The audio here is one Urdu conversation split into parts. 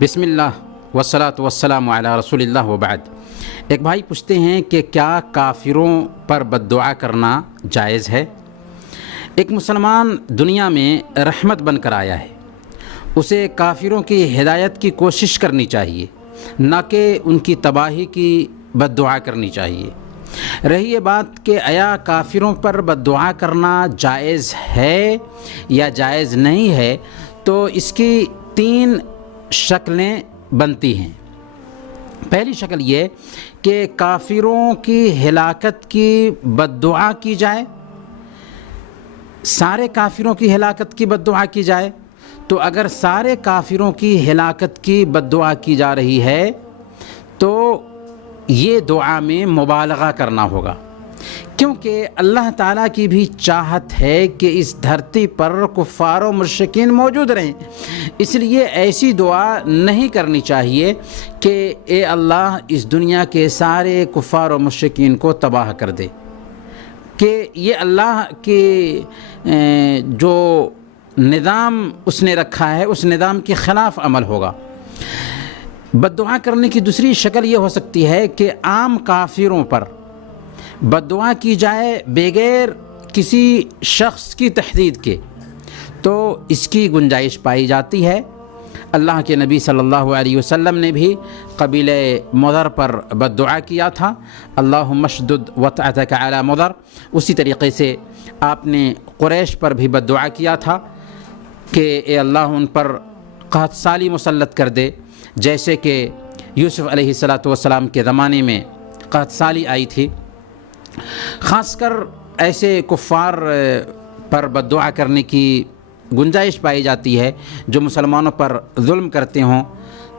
بسم اللہ والصلاۃ والسلام علی رسول اللہ وبعد۔ ایک بھائی پوچھتے ہیں کہ کیا کافروں پر بد دعا کرنا جائز ہے؟ ایک مسلمان دنیا میں رحمت بن کر آیا ہے، اسے کافروں کی ہدایت کی کوشش کرنی چاہیے، نہ کہ ان کی تباہی کی بد دعا کرنی چاہیے۔ رہی یہ بات کہ آیا کافروں پر بد دعا کرنا جائز ہے یا جائز نہیں ہے، تو اس کی 3 شکلیں بنتی ہیں۔ پہلی شکل یہ کہ کافروں کی ہلاکت کی بد دعا کی جائے، سارے کافروں کی ہلاکت کی بد دعا کی جائے۔ تو اگر سارے کافروں کی ہلاکت کی بد دعا کی جا رہی ہے تو یہ دعا میں مبالغہ کرنا ہوگا، کیونکہ اللہ تعالیٰ کی بھی چاہت ہے کہ اس دھرتی پر کفار و مشرکین موجود رہیں، اس لیے ایسی دعا نہیں کرنی چاہیے کہ اے اللہ اس دنیا کے سارے کفار و مشرکین کو تباہ کر دے، کہ یہ اللہ کے جو نظام اس نے رکھا ہے اس نظام کے خلاف عمل ہوگا۔ بد دعا کرنے کی دوسری شکل یہ ہو سکتی ہے کہ عام کافروں پر بد دعا کی جائے بغیر کسی شخص کی تحدید کے، تو اس کی گنجائش پائی جاتی ہے۔ اللہ کے نبی صلی اللہ علیہ وسلم نے بھی قبیلہ مضر پر بد دعا کیا تھا، اللہم اشدد وطأتک علی مضر۔ اسی طریقے سے آپ نے قریش پر بھی بد دعا کیا تھا کہ اے اللہ ان پر قحط سالی مسلط کر دے، جیسے کہ یوسف علیہ السلام کے زمانے میں قحط سالی آئی تھی۔ خاص کر ایسے کفار پر بد دعا کرنے کی گنجائش پائی جاتی ہے جو مسلمانوں پر ظلم کرتے ہوں،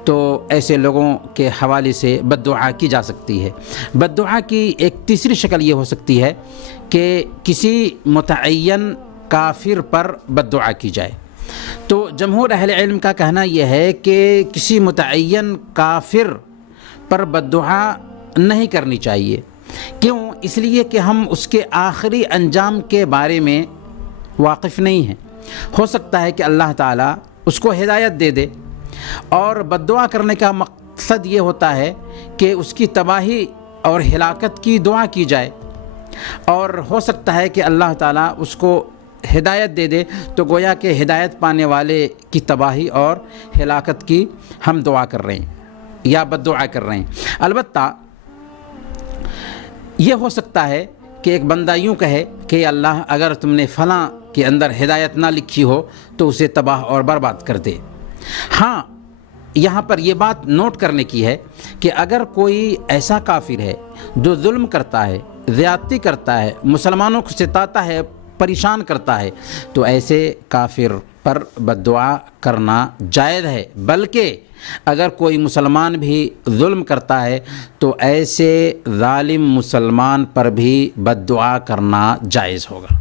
تو ایسے لوگوں کے حوالے سے بد دعا کی جا سکتی ہے۔ بد دعا کی ایک تیسری شکل یہ ہو سکتی ہے کہ کسی متعین کافر پر بد دعا کی جائے۔ تو جمہور اہل علم کا کہنا یہ ہے کہ کسی متعین کافر پر بد دعا نہیں کرنی چاہیے۔ کیوں؟ اس لیے کہ ہم اس کے آخری انجام کے بارے میں واقف نہیں ہیں۔ ہو سکتا ہے کہ اللہ تعالیٰ اس کو ہدایت دے دے، اور بد دعا کرنے کا مقصد یہ ہوتا ہے کہ اس کی تباہی اور ہلاکت کی دعا کی جائے، اور ہو سکتا ہے کہ اللہ تعالیٰ اس کو ہدایت دے دے، تو گویا کہ ہدایت پانے والے کی تباہی اور ہلاکت کی ہم دعا کر رہے ہیں یا بد دعا کر رہے ہیں۔ البتہ یہ ہو سکتا ہے کہ ایک بندہ یوں کہے کہ اللہ اگر تم نے فلاں کے اندر ہدایت نہ لکھی ہو تو اسے تباہ اور برباد کر دے۔ ہاں، یہاں پر یہ بات نوٹ کرنے کی ہے کہ اگر کوئی ایسا کافر ہے جو ظلم کرتا ہے، زیادتی کرتا ہے، مسلمانوں کو ستاتا ہے، پریشان کرتا ہے، تو ایسے کافر پر بد دعا کرنا جائز ہے۔ بلکہ اگر کوئی مسلمان بھی ظلم کرتا ہے تو ایسے ظالم مسلمان پر بھی بد دعا کرنا جائز ہوگا۔